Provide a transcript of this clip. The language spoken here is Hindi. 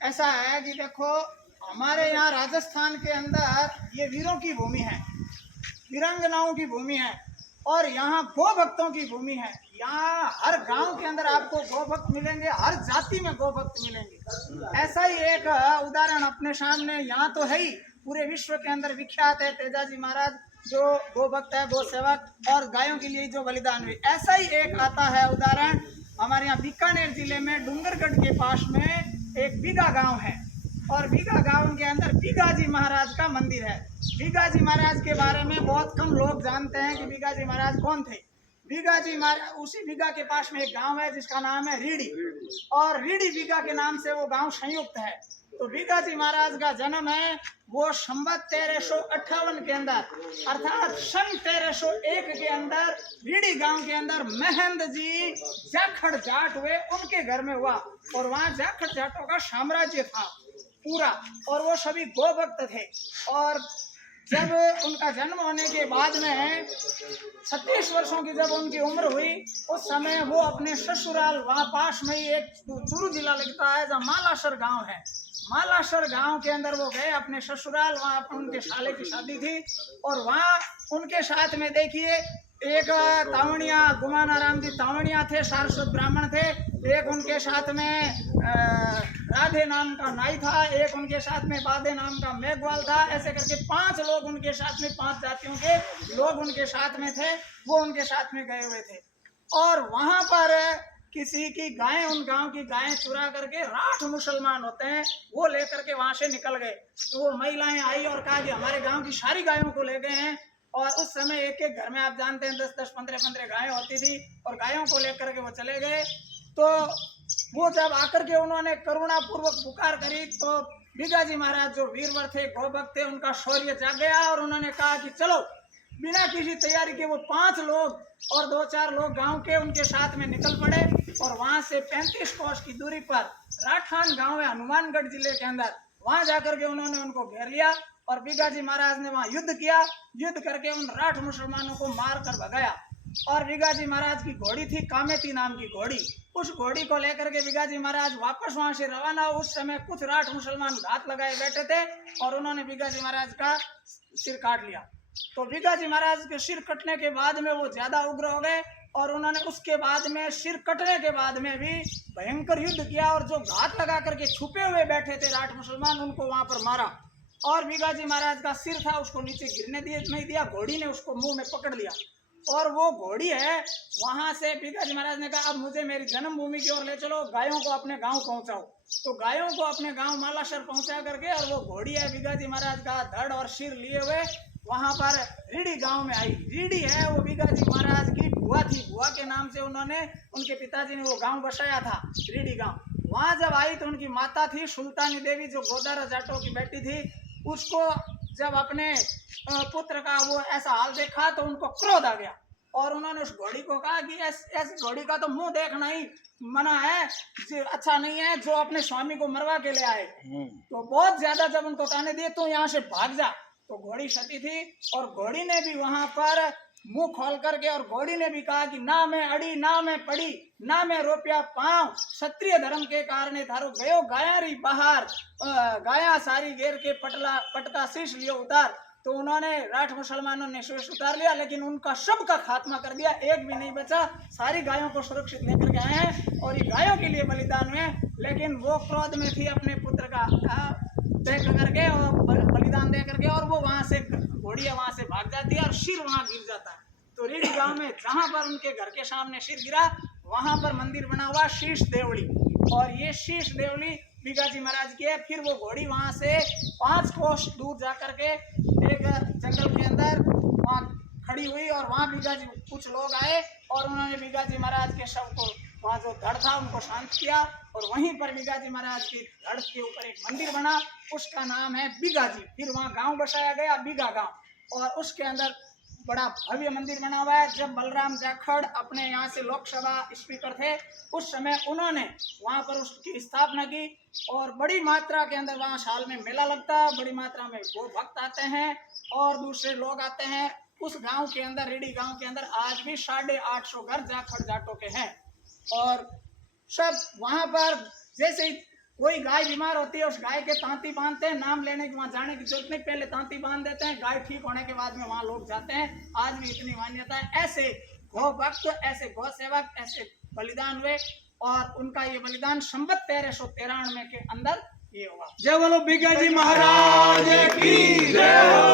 ऐसा है कि देखो, हमारे यहाँ राजस्थान के अंदर ये वीरों की भूमि है, वीरांगनाओं की भूमि है, और यहाँ गो भक्तों की भूमि है। यहाँ हर गांव के अंदर आपको गो भक्त मिलेंगे, हर जाति में गो भक्त मिलेंगे। ऐसा ही एक उदाहरण अपने सामने यहाँ तो है ही, पूरे विश्व के अंदर विख्यात है तेजाजी महाराज, जो गो भक्त है, गो सेवक, और गायों के लिए जो बलिदान हुए। ऐसा ही एक आता है उदाहरण हमारे यहाँ बीकानेर जिले में डूंगरगढ़ के पास में एक बीघा गांव है, और बीघा गांव के अंदर बीघाजी महाराज का मंदिर है। बीघाजी महाराज के बारे में बहुत कम लोग जानते हैं कि बीघाजी महाराज कौन थे। बीघाजी महाराज, उसी बीघा के पास में एक गांव है जिसका नाम है रीडी, और रीडी बीघा के नाम से वो गांव संयुक्त है। तो बीघाजी महाराज का जन्म है वो संवत 1358 के अंदर, अर्थात सन 1301 के अंदर रीडी गांव के अंदर महंद जी जाखड़ जाट हुए, उनके घर में हुआ। और वहाँ जाखड़ जाटों का साम्राज्य था पूरा, और वो सभी गो भक्त थे। और जब उनका जन्म होने के बाद में 36 वर्षों की जब उनकी उम्र हुई, उस समय वो अपने ससुराल, वहाँ पास में ही एक चूरू जिला लगता है जहाँ मालासर गांव है, मालासर गांव के अंदर वो गए अपने ससुराल। वहाँ उनके साले की शादी थी, और वहाँ उनके साथ में देखिए एक तावड़िया, गुमानाराम जी तावड़िया थे, सारस्वत ब्राह्मण थे। एक उनके साथ में राधे नाम का नाई था, एक उनके साथ में बाधे नाम का मेघवाल था। ऐसे करके 5 लोग उनके साथ में, 5 जातियों के लोग उनके साथ में थे, वो उनके साथ में गए हुए थे। और वहां पर किसी की गायें, उन गांव की गायें चुरा करके, राठ मुसलमान होते हैं, वो लेकर के वहां से निकल गए। तो वो महिलाएं आई और कहा कि हमारे गांव की सारी गायों को ले गए हैं। और उस समय एक एक घर में आप जानते हैं 10-10, 15-15 गायें होती थी, और गायों को लेकर के वो चले गए। तो वो जब आकर के उन्होंने करुणा पूर्वक पुकार करी, तो बीघाजी महाराज जो वीरवर थे, गौभक्त थे, उनका शौर्य जाग गया, और उन्होंने कहा कि चलो। बिना किसी तैयारी के वो 5 लोग और 2-4 लोग गांव के उनके साथ में निकल पड़े, और वहां से 35 कोस की दूरी पर राठान गांव है हनुमानगढ़ जिले के अंदर, वहां जाकर के उन्होंने उनको घेर लिया। और बीघाजी महाराज ने वहां युद्ध किया, युद्ध करके उन राठ मुसलमानों को मार कर भगाया। और बीघाजी महाराज की घोड़ी थी कामेती नाम की घोड़ी, उस घोड़ी को लेकर के बीघाजी महाराज वापस वहां से रवाना। उस समय कुछ राठ मुसलमान घात लगाए बैठे थे, और उन्होंने बीघाजी महाराज का सिर काट लिया। तो बीघाजी महाराज के सिर कटने के बाद में वो ज्यादा उग्र हो गए, और उन्होंने उसके बाद में, सिर कटने के बाद में भी भयंकर युद्ध किया, और जो घात लगा करके छुपे हुए बैठे थे राठ मुसलमान, उनको वहां पर मारा। और बीघाजी महाराज का सिर था, उसको नीचे गिरने नहीं दिया, घोड़ी ने उसको मुंह में पकड़ लिया। और वो घोड़ी है, वहां से बीघाजी महाराज ने कहा अब मुझे मेरी जन्मभूमि की ओर ले चलो, गायों को अपने गांव पहुंचाओ। तो गायों को अपने गांव मालासर पहुंचा करके, और वो घोड़ी है बीघाजी महाराज का धड़ और सिर लिए हुए वहां पर रीडी गांव में आई। रीडी है वो बीघाजी महाराज की बुआ थी, बुआ के नाम से उन्होंने, उनके पिताजी ने वो गांव बसाया था, रीडी गांव। वहां जब आई तो उनकी माता थी सुल्तानी देवी, जो गोदारा जाटों की बेटी थी। उसको जब अपने पुत्र का वो ऐसा हाल देखा तो उनको क्रोध आ गया, और उन्होंने उस घोड़ी को कहा कि ऐसी घोड़ी का तो मुंह देखना ही मना है, अच्छा नहीं है, जो अपने स्वामी को मरवा के ले आए। तो बहुत ज्यादा जब उनको ताने दिए तो यहाँ से भाग जा। तो घोड़ी सती थी, और घोड़ी ने भी वहां पर मुंह खोल करके, और घोड़ी ने भी कहा कि ना मैं अड़ी, ना मैं पड़ी, ना मैं रोपिया पाँव, क्षत्रिय धर्म के कारण थारो गयो गायारी बाहर, गाया सारी घेर के पटका शीश लियो उतार। तो उन्होंने राठ मुसलमानों ने शीश उतार लिया, लेकिन उनका सबका खात्मा कर दिया, एक भी नहीं बचा। सारी गायों को सुरक्षित लेकर के आए हैं, और ये गायों के लिए बलिदान हुए। लेकिन वो क्रोध में थी अपने पुत्र का देख करके, और बलिदान दे करके, और वो वहां से घोड़िया वहां से भाग जाती है, और सिर वहां गिर जाता है। तो रीडी गांव में जहां पर उनके घर के सामने सिर गिरा, वहां पर मंदिर बना हुआ शीश देवड़ी, और ये शीश देवड़ी बीघाजी महाराज की है। फिर वो घोड़ी वहां से 5 कोस दूर जाकर के एक जंगल के अंदर वहां खड़ी हुई, और वहां बीघाजी, कुछ लोग आए, और उन्होंने बीघाजी महाराज के शव को, वहाँ जो धड़ था उनको शांत किया, और वहीं पर बीघाजी महाराज की धड़ के ऊपर एक मंदिर बना, उसका नाम है बीघाजी। फिर वहाँ गांव बसाया गया, बीघा गांव, और उसके अंदर बड़ा भव्य मंदिर बना हुआ है। जब बलराम जाखड़ अपने यहाँ से लोकसभा स्पीकर थे, उस समय उन्होंने वहाँ पर उसकी स्थापना की, और बड़ी मात्रा के अंदर वहाँ साल में मेला लगता है, बड़ी मात्रा में गो भक्त आते हैं, और दूसरे लोग आते हैं। उस गांव के अंदर, रीडी गांव के अंदर आज भी 850 घर जाखड़ जाटों के हैं, और सब वहां पर जैसे ही कोई गाय बीमार होती है, उस गाय के तांती बांधते हैं, नाम लेने की वहां जाने की जरूरत नहीं, पहले तांती बांध देते हैं, गाय ठीक होने के बाद में वहां लोग जाते हैं। आज भी इतनी मान्यता है। ऐसे गौ भक्त, ऐसे गौ सेवक, ऐसे बलिदान हुए और उनका ये बलिदान संवत 1393 के अंदर ये हुआ। जय बोलो बिगा जी महाराज की जय हो।